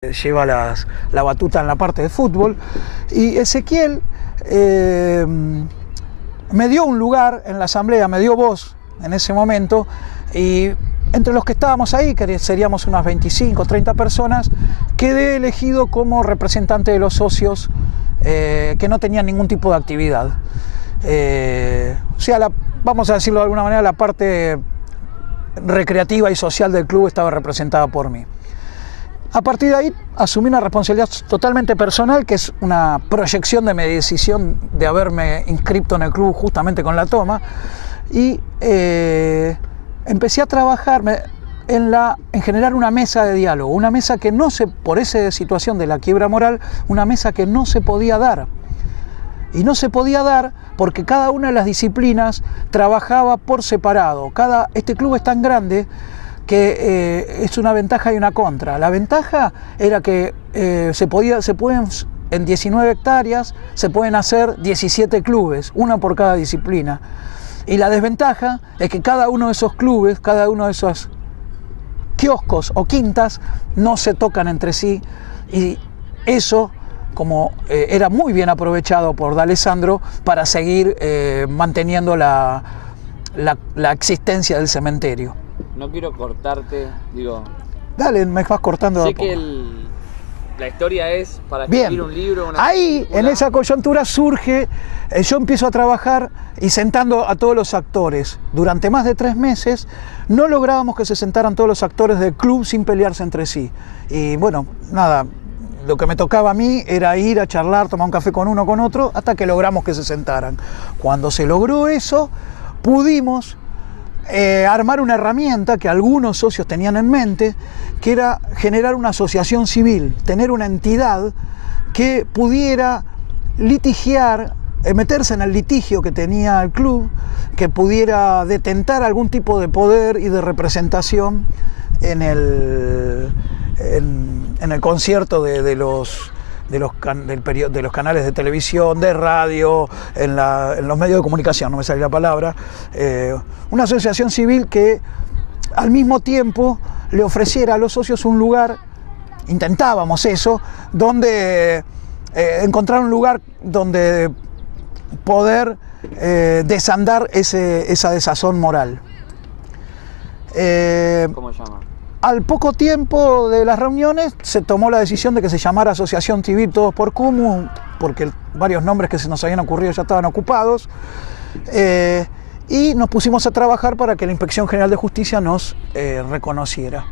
lleva la batuta en la parte de fútbol, y Ezequiel me dio un lugar en la asamblea, me dio voz en ese momento, y entre los que estábamos ahí, que seríamos unas 25 o 30 personas, quedé elegido como representante de los socios que no tenían ningún tipo de actividad. O sea, vamos a decirlo de alguna manera, la parte recreativa y social del club estaba representada por mí. A partir de ahí asumí una responsabilidad totalmente personal, que es una proyección de mi decisión de haberme inscrito en el club justamente con la toma, y empecé a trabajar en generar una mesa de diálogo, una mesa que no se, por esa situación de la quiebra moral, una mesa que no se podía dar. Y no se podía dar porque cada una de las disciplinas trabajaba por separado. Este club es tan grande que es una ventaja y una contra. La ventaja era que en 19 hectáreas se pueden hacer 17 clubes, uno por cada disciplina. Y la desventaja es que cada uno de esos clubes, cada uno de esos kioscos o quintas no se tocan entre sí, y eso, como era muy bien aprovechado por D'Alessandro para seguir manteniendo la existencia del cementerio. No quiero cortarte, digo... Dale, me vas cortando. Sé que la historia es para escribir un libro. Ahí, en esa coyuntura surge, yo empiezo a trabajar y sentando a todos los actores. Durante más de 3 meses no lográbamos que se sentaran todos los actores del club sin pelearse entre sí. Y bueno, nada, lo que me tocaba a mí era ir a charlar, tomar un café con uno, con otro, hasta que logramos que se sentaran. Cuando se logró eso, pudimos armar una herramienta que algunos socios tenían en mente, que era generar una asociación civil, tener una entidad que pudiera litigiar, meterse en el litigio que tenía el club, que pudiera detentar algún tipo de poder y de representación en el concierto de los canales de televisión, de radio, en los medios de comunicación, no me sale la palabra, una asociación civil que al mismo tiempo le ofreciera a los socios un lugar, intentábamos eso, donde encontrar un lugar donde poder desandar esa desazón moral. ¿Cómo se llama? Al poco tiempo de las reuniones se tomó la decisión de que se llamara Asociación Civil Todos por Comu, porque varios nombres que se nos habían ocurrido ya estaban ocupados, y nos pusimos a trabajar para que la Inspección General de Justicia nos reconociera.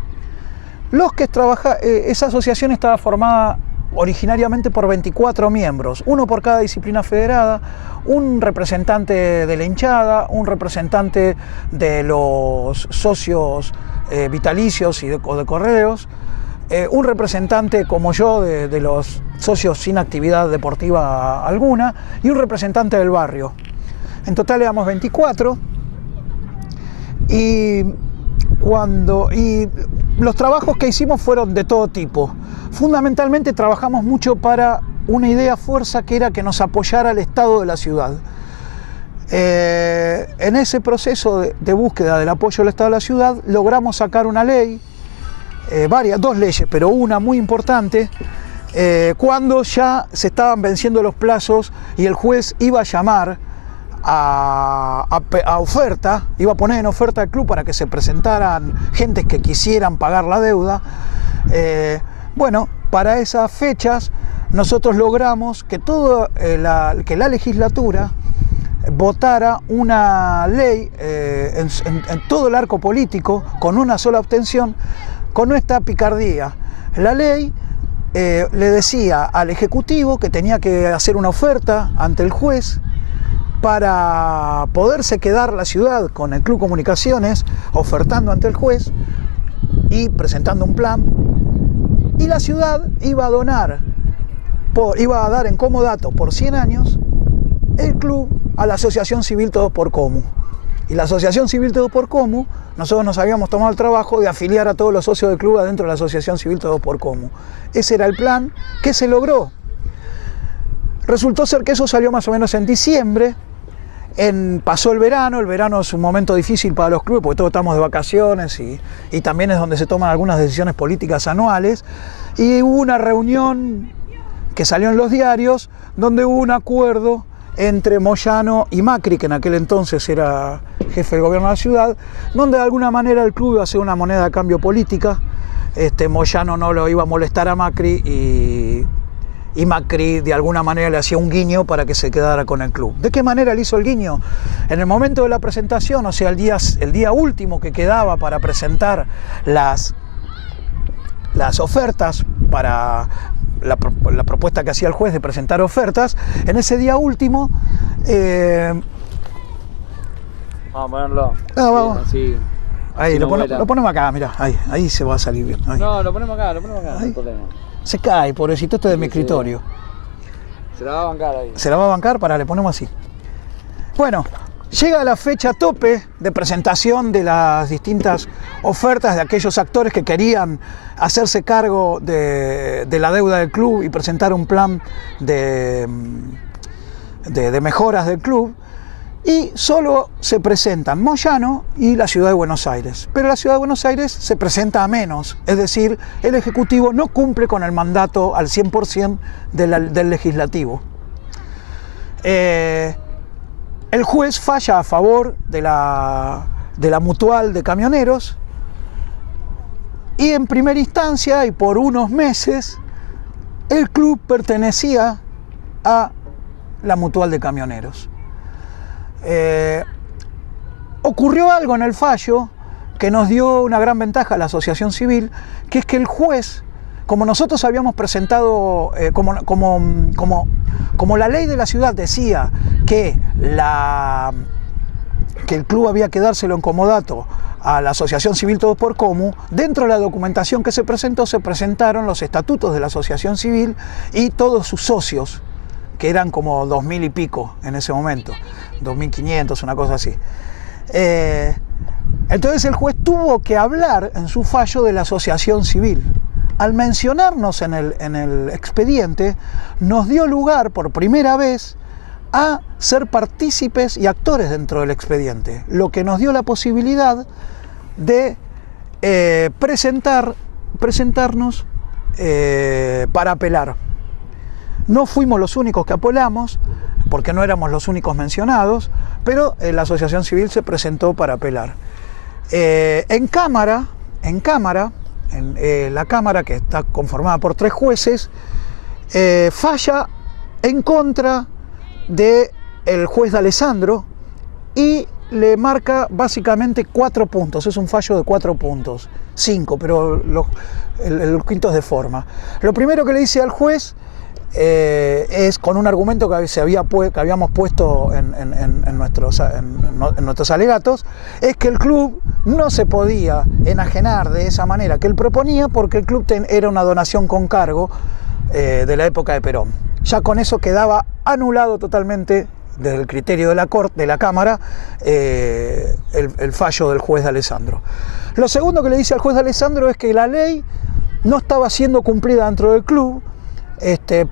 Esa asociación estaba formada originariamente por 24 miembros, uno por cada disciplina federada, un representante de la hinchada, un representante de los socios vitalicios o de correos, un representante como yo de los socios sin actividad deportiva alguna, y un representante del barrio. En total éramos 24, y los trabajos que hicimos fueron de todo tipo. Fundamentalmente trabajamos mucho para una idea fuerza, que era que nos apoyara el Estado de la ciudad. En ese proceso de búsqueda del apoyo del Estado de la ciudad logramos sacar una ley, dos leyes, pero una muy importante, cuando ya se estaban venciendo los plazos y el juez iba a llamar a oferta, iba a poner en oferta al club para que se presentaran gentes que quisieran pagar la deuda. Bueno, para esas fechas nosotros logramos que la legislatura votara una ley en todo el arco político con una sola abstención, con esta picardía. La ley le decía al Ejecutivo que tenía que hacer una oferta ante el juez para poderse quedar la ciudad con el Club Comunicaciones, ofertando ante el juez y presentando un plan, y la ciudad iba a dar en comodato por 100 años el club a la Asociación Civil Todos por Comu. Y la Asociación Civil Todos por Comu, nosotros nos habíamos tomado el trabajo de afiliar a todos los socios del club adentro de la Asociación Civil Todos por Comu. Ese era el plan que se logró. Resultó ser que eso salió más o menos en diciembre. Pasó el verano es un momento difícil para los clubes porque todos estamos de vacaciones y también es donde se toman algunas decisiones políticas anuales, y hubo una reunión que salió en los diarios donde hubo un acuerdo entre Moyano y Macri, que en aquel entonces era jefe del gobierno de la ciudad, donde de alguna manera el club iba a ser una moneda de cambio política. Moyano no lo iba a molestar a Macri y Macri de alguna manera le hacía un guiño para que se quedara con el club. ¿De qué manera le hizo el guiño? En el momento de la presentación, o sea, el día último que quedaba para presentar las ofertas para la propuesta que hacía el juez de presentar ofertas, en ese día último... Vamos a ponerlo. Vamos. Así, ahí, lo ponemos acá, mirá, ahí se va a salir bien. Ahí. No, lo ponemos acá, no hay problema. Se cae, pobrecito, esto es de mi escritorio. Se la va a bancar ahí. Se la va a bancar, le ponemos así. Bueno, llega la fecha tope de presentación de las distintas ofertas de aquellos actores que querían hacerse cargo de la deuda del club y presentar un plan de mejoras del club. Y solo se presentan Moyano y la Ciudad de Buenos Aires. Pero la Ciudad de Buenos Aires se presenta a menos, es decir, el Ejecutivo no cumple con el mandato al 100% del Legislativo. El juez falla a favor de la mutual de camioneros y en primera instancia y por unos meses el club pertenecía a la mutual de camioneros. Ocurrió algo en el fallo que nos dio una gran ventaja a la asociación civil, que es que el juez, como nosotros habíamos presentado, como la ley de la ciudad decía que el club había que dárselo en comodato a la asociación civil Todos por Comu, dentro de la documentación que se presentó se presentaron los estatutos de la asociación civil y todos sus socios, que eran como 2000 y pico en ese momento, 2500, una cosa así. Entonces el juez tuvo que hablar en su fallo de la asociación civil. Al mencionarnos en el expediente, nos dio lugar por primera vez a ser partícipes y actores dentro del expediente, lo que nos dio la posibilidad de presentarnos para apelar. No fuimos los únicos que apelamos, porque no éramos los únicos mencionados, pero la asociación civil se presentó para apelar. En la Cámara, que está conformada por 3 jueces, falla en contra del juez D'Alessandro y le marca básicamente 4 puntos. Es un fallo de 4 puntos, 5, pero el quinto es de forma. Lo primero que le dice al juez es con un argumento que habíamos puesto en nuestros alegatos, es que el club no se podía enajenar de esa manera que él proponía porque el club era una donación con cargo de la época de Perón. Ya con eso quedaba anulado totalmente desde el criterio de la Cámara el fallo del juez D'Alessandro. Lo segundo que le dice al juez D'Alessandro es que la ley no estaba siendo cumplida dentro del club,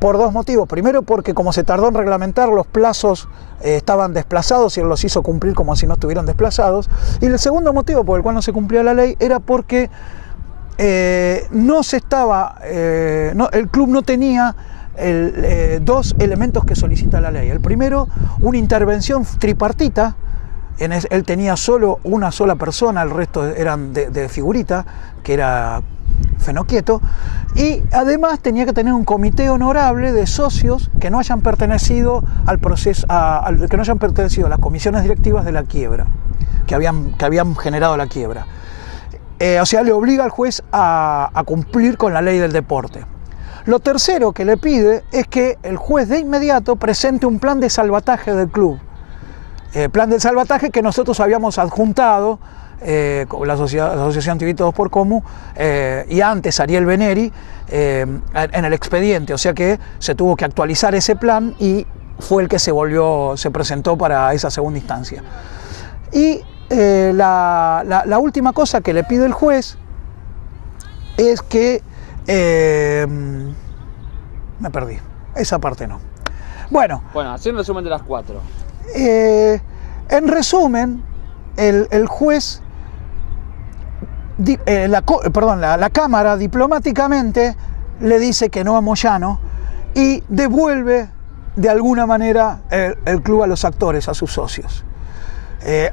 por 2 motivos. Primero, porque como se tardó en reglamentar, los plazos estaban desplazados y él los hizo cumplir como si no estuvieran desplazados. Y el segundo motivo por el cual no se cumplía la ley era porque el club no tenía 2 elementos que solicita la ley. El primero, una intervención tripartita. Él tenía solo una sola persona, el resto eran de figurita, que era Fenoquieto, y además tenía que tener un comité honorable de socios que no hayan pertenecido al proceso, que no hayan pertenecido a las comisiones directivas de la quiebra, que habían generado la quiebra. O sea, le obliga al juez a cumplir con la ley del deporte. Lo tercero que le pide es que el juez de inmediato presente un plan de salvataje del club. Plan de salvataje que nosotros habíamos adjuntado con la Asociación Civil Todos por Comu y antes Ariel Beneri en el expediente, o sea que se tuvo que actualizar ese plan y fue el que se presentó para esa segunda instancia. Y la última cosa que le pide el juez es que me perdí, esa parte no. Bueno, haciendo el resumen de las 4. En resumen, el juez, la Cámara diplomáticamente le dice que no a Moyano y devuelve de alguna manera el club a los actores, a sus socios.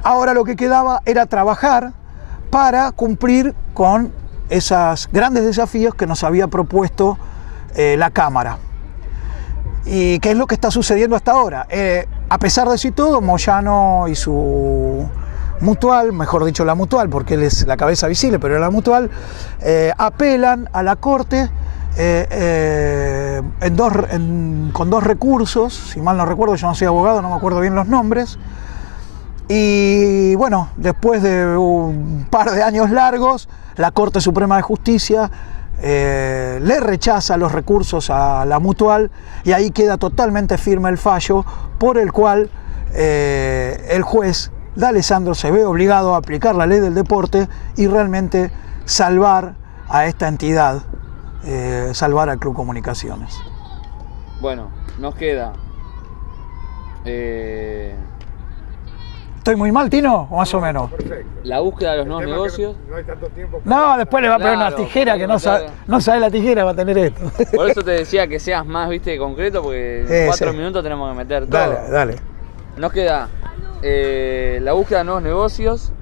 Ahora lo que quedaba era trabajar para cumplir con esos grandes desafíos que nos había propuesto la Cámara. ¿Y qué es lo que está sucediendo hasta ahora? A pesar de todo, Moyano y su Mutual, mejor dicho la Mutual, porque él es la cabeza visible, pero la Mutual, apelan a la Corte con dos recursos, si mal no recuerdo, yo no soy abogado, no me acuerdo bien los nombres, y bueno, después de un par de años largos, la Corte Suprema de Justicia le rechaza los recursos a la Mutual y ahí queda totalmente firme el fallo por el cual el juez D'Alessandro se ve obligado a aplicar la ley del deporte y realmente salvar a esta entidad, salvar al Club Comunicaciones. Bueno, nos queda... ¿Estoy muy mal, Tino? ¿O más o menos? Perfecto. La búsqueda de los nuevos negocios. No hay tanto tiempo. No, después le va a poner Claro, una tijera que no sabe la tijera va a tener esto. Por eso te decía que seas más, viste, concreto, porque en 4 minutos tenemos que meter todo. Dale. Nos queda la búsqueda de nuevos negocios,